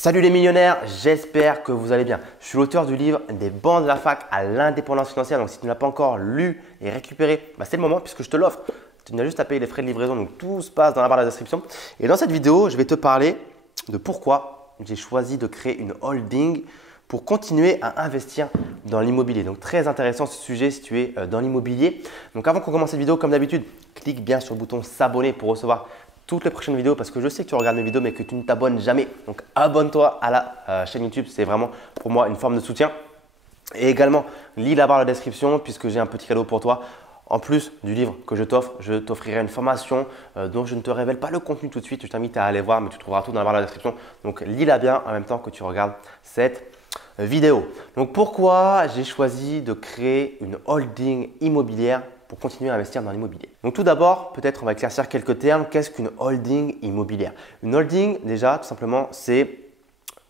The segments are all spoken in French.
Salut les millionnaires, j'espère que vous allez bien. Je suis l'auteur du livre Des bancs de la fac à l'indépendance financière. Donc si tu ne l'as pas encore lu et récupéré, c'est le moment puisque je te l'offre. Tu n'as juste à payer les frais de livraison, donc tout se passe dans la barre de la description. Et dans cette vidéo, je vais te parler de pourquoi j'ai choisi de créer une holding pour continuer à investir dans l'immobilier. Donc très intéressant ce sujet si tu es dans l'immobilier. Donc avant qu'on commence cette vidéo, comme d'habitude, clique bien sur le bouton s'abonner pour recevoir toutes les prochaines vidéos parce que je sais que tu regardes mes vidéos mais que tu ne t'abonnes jamais. Donc abonne-toi à la chaîne YouTube, c'est vraiment pour moi une forme de soutien. Et également, lis la barre de la description puisque j'ai un petit cadeau pour toi. En plus du livre que je t'offrirai une formation dont je ne te révèle pas le contenu tout de suite. Je t'invite à aller voir mais tu trouveras tout dans la barre de la description. Donc lis-la bien en même temps que tu regardes cette vidéo. Donc pourquoi j'ai choisi de créer une holding immobilière pour continuer à investir dans l'immobilier. Donc tout d'abord, peut-être on va éclaircir quelques termes. Qu'est-ce qu'une holding immobilière? Une holding, déjà, tout simplement, c'est,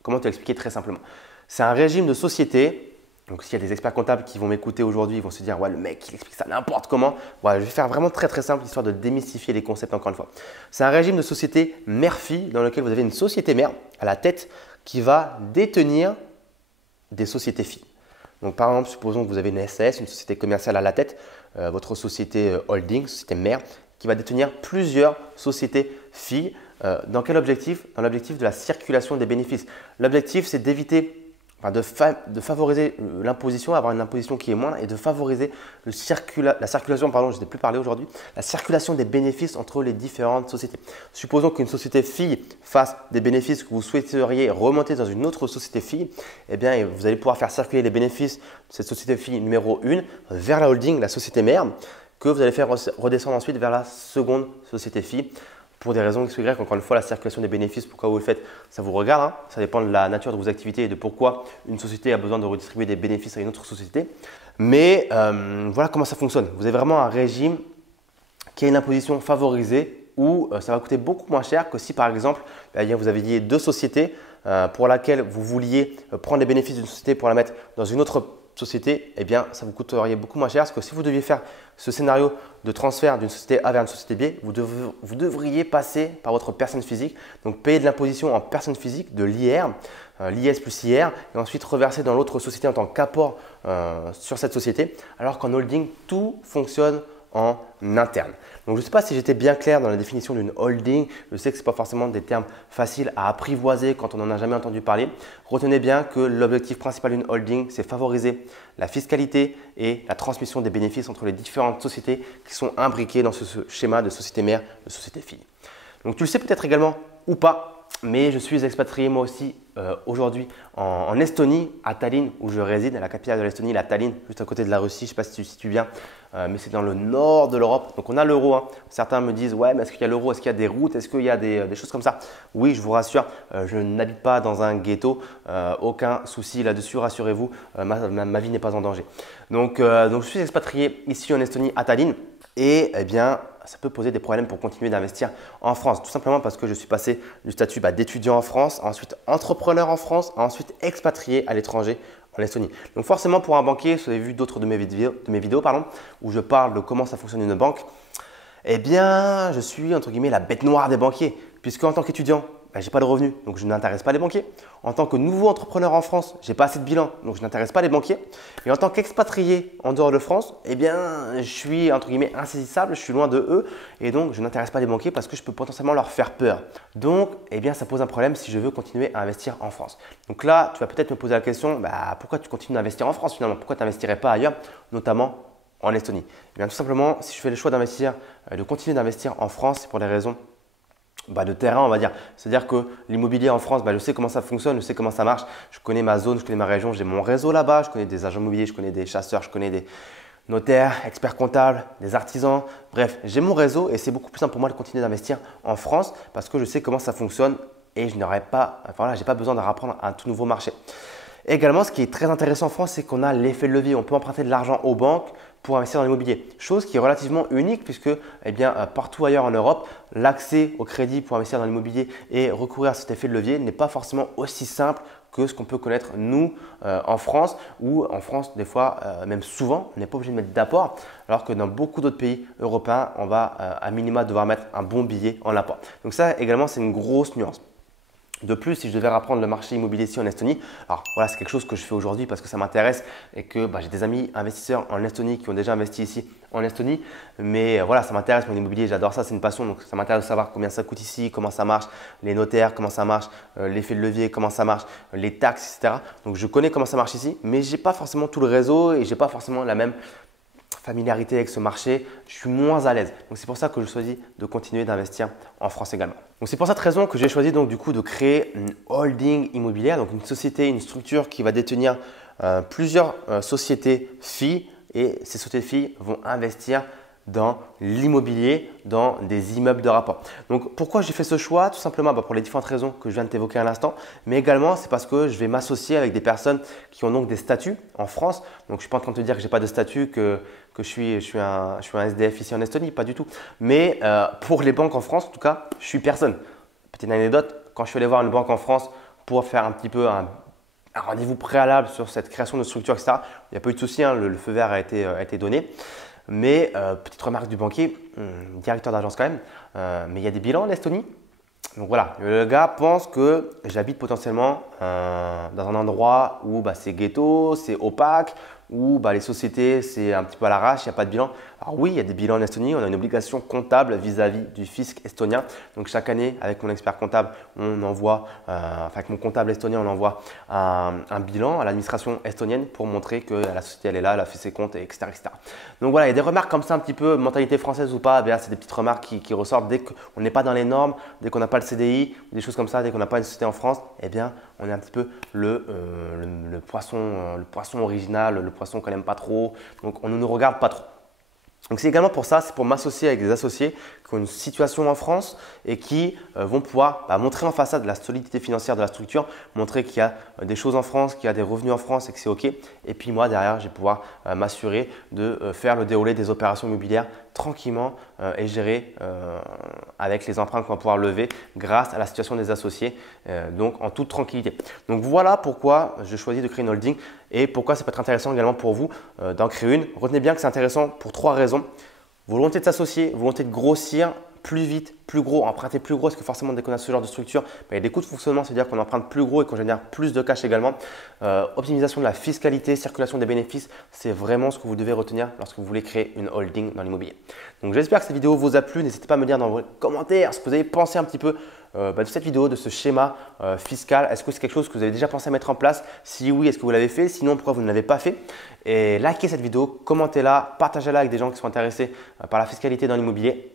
comment te l'expliquer très simplement? C'est un régime de société. Donc s'il y a des experts comptables qui vont m'écouter aujourd'hui, ils vont se dire « ouais, le mec, il explique ça n'importe comment ». Ouais, je vais faire vraiment très simple, histoire de démystifier les concepts encore une fois. C'est un régime de société mère-fille dans lequel vous avez une société mère à la tête qui va détenir des sociétés filles. Donc par exemple, supposons que vous avez une SAS, une société commerciale à la tête, votre société holding, société mère, qui va détenir plusieurs sociétés filles. Dans quel objectif? Dans l'objectif de la circulation des bénéfices. L'objectif, c'est d'éviter, de favoriser l'imposition, avoir une imposition qui est moindre et de favoriser la circulation, pardon, je n'ai plus parlé aujourd'hui, la circulation des bénéfices entre les différentes sociétés. Supposons qu'une société fille fasse des bénéfices que vous souhaiteriez remonter dans une autre société fille, eh bien, vous allez pouvoir faire circuler les bénéfices de cette société fille numéro 1 vers la holding, la société mère, que vous allez faire redescendre ensuite vers la seconde société fille. Pour des raisons X ou Y, encore une fois, la circulation des bénéfices, pourquoi vous le faites, ça vous regarde. Ça dépend de la nature de vos activités et de pourquoi une société a besoin de redistribuer des bénéfices à une autre société. Mais voilà comment ça fonctionne. Vous avez vraiment un régime qui a une imposition favorisée où ça va coûter beaucoup moins cher que si par exemple, vous aviez deux sociétés pour laquelle vous vouliez prendre les bénéfices d'une société pour la mettre dans une autre société, eh bien, ça vous coûterait beaucoup moins cher parce que si vous deviez faire ce scénario de transfert d'une société A vers une société B, vous devriez passer par votre personne physique, donc payer de l'imposition en personne physique, de l'IR, l'IS plus IR, et ensuite reverser dans l'autre société en tant qu'apport sur cette société, alors qu'en holding, tout fonctionne en interne. Donc, je ne sais pas si j'étais bien clair dans la définition d'une holding. Je sais que ce n'est pas forcément des termes faciles à apprivoiser quand on n'en a jamais entendu parler. Retenez bien que l'objectif principal d'une holding, c'est favoriser la fiscalité et la transmission des bénéfices entre les différentes sociétés qui sont imbriquées dans ce schéma de société mère, de société fille. Donc, tu le sais peut-être également ou pas, mais je suis expatrié moi aussi aujourd'hui en Estonie, à Tallinn, où je réside, à la capitale de l'Estonie, la Tallinn, juste à côté de la Russie. Je ne sais pas si tu situes bien, mais c'est dans le nord de l'Europe. Donc on a l'euro. Hein. Certains me disent « ouais, mais est-ce qu'il y a l'euro? Est-ce qu'il y a des routes? Est-ce qu'il y a des choses comme ça ?» Oui, je vous rassure, je n'habite pas dans un ghetto. Aucun souci là-dessus, rassurez-vous, ma vie n'est pas en danger. Donc je suis expatrié ici en Estonie, à Tallinn. Et eh bien, ça peut poser des problèmes pour continuer d'investir en France. Tout simplement parce que je suis passé du statut d'étudiant en France, ensuite entrepreneur en France, ensuite expatrié à l'étranger en Estonie. Donc forcément, pour un banquier, vous avez vu d'autres de mes vidéos où je parle de comment ça fonctionne une banque, eh bien, je suis entre guillemets la bête noire des banquiers. Puisque en tant qu'étudiant, je n'ai pas de revenus, donc je n'intéresse pas les banquiers. En tant que nouveau entrepreneur en France, je n'ai pas assez de bilan, donc je n'intéresse pas les banquiers. Et en tant qu'expatrié en dehors de France, eh bien, je suis entre guillemets insaisissable, je suis loin de eux et donc je n'intéresse pas les banquiers parce que je peux potentiellement leur faire peur. Donc, eh bien, ça pose un problème si je veux continuer à investir en France. Donc là, tu vas peut-être me poser la question, pourquoi tu continues à investir en France finalement? Pourquoi tu n'investirais pas ailleurs, notamment en Estonie? Eh bien, tout simplement, si je fais le choix d'investir, de continuer d'investir en France, c'est pour des raisons de terrain, on va dire. C'est-à-dire que l'immobilier en France, je sais comment ça fonctionne, je sais comment ça marche. Je connais ma zone, je connais ma région, j'ai mon réseau là-bas. Je connais des agents immobiliers, je connais des chasseurs, je connais des notaires, experts comptables, des artisans. Bref, j'ai mon réseau et c'est beaucoup plus simple pour moi de continuer d'investir en France parce que je sais comment ça fonctionne et je n'aurais pas, j'ai pas besoin de rapprendre un tout nouveau marché. Également, ce qui est très intéressant en France, c'est qu'on a l'effet de levier. On peut emprunter de l'argent aux banques pour investir dans l'immobilier. Chose qui est relativement unique puisque partout ailleurs en Europe, l'accès au crédit pour investir dans l'immobilier et recourir à cet effet de levier n'est pas forcément aussi simple que ce qu'on peut connaître nous en France, où en France, des fois, même souvent, on n'est pas obligé de mettre d'apport, alors que dans beaucoup d'autres pays européens, on va à minima devoir mettre un bon billet en apport. Donc ça également, c'est une grosse nuance. De plus, si je devais apprendre le marché immobilier ici en Estonie, alors voilà, c'est quelque chose que je fais aujourd'hui parce que ça m'intéresse et que j'ai des amis investisseurs en Estonie qui ont déjà investi ici en Estonie. Mais voilà, ça m'intéresse, mon immobilier, j'adore ça, c'est une passion. Donc ça m'intéresse de savoir combien ça coûte ici, comment ça marche, les notaires, comment ça marche, l'effet de levier, comment ça marche, les taxes, etc. Donc je connais comment ça marche ici, mais je n'ai pas forcément tout le réseau et je n'ai pas forcément la même familiarité avec ce marché, je suis moins à l'aise. Donc c'est pour ça que je choisis de continuer d'investir en France également. Donc c'est pour cette raison que j'ai choisi donc du coup de créer une holding immobilière, donc une société, une structure qui va détenir plusieurs sociétés filles et ces sociétés filles vont investir dans l'immobilier, dans des immeubles de rapport. Donc pourquoi j'ai fait ce choix? Tout simplement pour les différentes raisons que je viens de t'évoquer à l'instant, mais également c'est parce que je vais m'associer avec des personnes qui ont donc des statuts en France. Donc je ne suis pas en train de te dire que je n'ai pas de statut, que je suis un SDF ici en Estonie, pas du tout. Mais pour les banques en France, en tout cas, je suis personne. Petite anecdote, quand je suis allé voir une banque en France pour faire un petit peu un rendez-vous préalable sur cette création de structure, etc., il n'y a pas eu de souci, hein, le feu vert a été donné. Mais petite remarque du banquier, directeur d'agence quand même, mais il y a des bilans en Estonie. Donc voilà, le gars pense que j'habite potentiellement dans un endroit où c'est ghetto, c'est opaque, où les sociétés c'est un petit peu à l'arrache, il n'y a pas de bilan. Alors oui, il y a des bilans en Estonie, on a une obligation comptable vis-à-vis du fisc estonien. Donc chaque année, avec mon expert comptable, on envoie, avec mon comptable estonien, on envoie un bilan à l'administration estonienne pour montrer que la société elle est là, elle a fait ses comptes, etc., etc. Donc voilà, il y a des remarques comme ça un petit peu, mentalité française ou pas, c'est des petites remarques qui ressortent dès qu'on n'est pas dans les normes, dès qu'on n'a pas le CDI, des choses comme ça, dès qu'on n'a pas une société en France, on est un petit peu le poisson original, le poisson qu'on n'aime pas trop, donc on ne nous regarde pas trop. Donc c'est également pour ça, c'est pour m'associer avec des associés qui ont une situation en France et qui vont pouvoir montrer en façade la solidité financière de la structure, montrer qu'il y a des choses en France, qu'il y a des revenus en France et que c'est OK. Et puis moi derrière, je vais pouvoir m'assurer de faire le déroulé des opérations immobilières tranquillement et gérer avec les emprunts qu'on va pouvoir lever grâce à la situation des associés, donc en toute tranquillité. Donc voilà pourquoi je choisis de créer une holding et pourquoi ça peut être intéressant également pour vous d'en créer une. Retenez bien que c'est intéressant pour 3 raisons. Volonté de s'associer, volonté de grossir plus vite, plus gros, emprunter plus gros, parce que forcément dès qu'on a ce genre de structure, il y a des coûts de fonctionnement, c'est-à-dire qu'on emprunte plus gros et qu'on génère plus de cash également. Optimisation de la fiscalité, circulation des bénéfices, c'est vraiment ce que vous devez retenir lorsque vous voulez créer une holding dans l'immobilier. Donc j'espère que cette vidéo vous a plu, n'hésitez pas à me dire dans vos commentaires ce que vous avez pensé un petit peu de cette vidéo, de ce schéma fiscal. Est-ce que c'est quelque chose que vous avez déjà pensé à mettre en place? Si oui, est-ce que vous l'avez fait? Sinon, pourquoi vous ne l'avez pas fait? Et likez cette vidéo, commentez-la, partagez-la avec des gens qui sont intéressés par la fiscalité dans l'immobilier.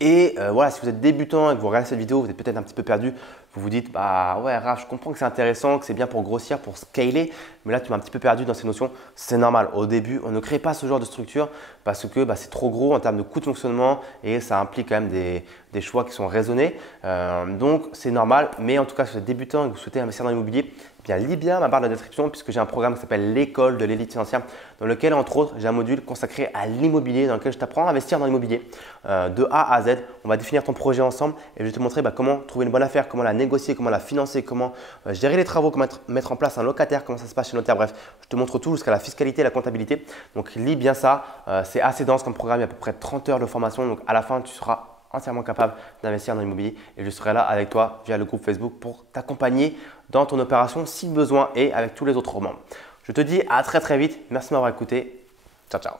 Et voilà, si vous êtes débutant et que vous regardez cette vidéo, vous êtes peut-être un petit peu perdu, vous vous dites ouais Raph, je comprends que c'est intéressant, que c'est bien pour grossir, pour scaler, mais là tu m'as un petit peu perdu dans ces notions. C'est normal, au début on ne crée pas ce genre de structure parce que c'est trop gros en termes de coûts de fonctionnement et ça implique quand même des choix qui sont raisonnés. Donc c'est normal, mais en tout cas si vous êtes débutant et que vous souhaitez investir dans l'immobilier, lis bien ma barre de description puisque j'ai un programme qui s'appelle l'école de l'élite financière dans lequel entre autres j'ai un module consacré à l'immobilier dans lequel je t'apprends à investir dans l'immobilier de A à Z. On va définir ton projet ensemble et je vais te montrer comment trouver une bonne affaire, comment la négocier, comment la financer, comment gérer les travaux, comment mettre en place un locataire, comment ça se passe chez le notaire. Bref, je te montre tout jusqu'à la fiscalité et la comptabilité. Donc lis bien ça, c'est assez dense comme programme, il y a à peu près 30 heures de formation. Donc à la fin, tu seras entièrement capable d'investir dans l'immobilier et je serai là avec toi via le groupe Facebook pour t'accompagner dans ton opération si besoin et avec tous les autres membres. Je te dis à très vite. Merci de m'avoir écouté. Ciao, ciao.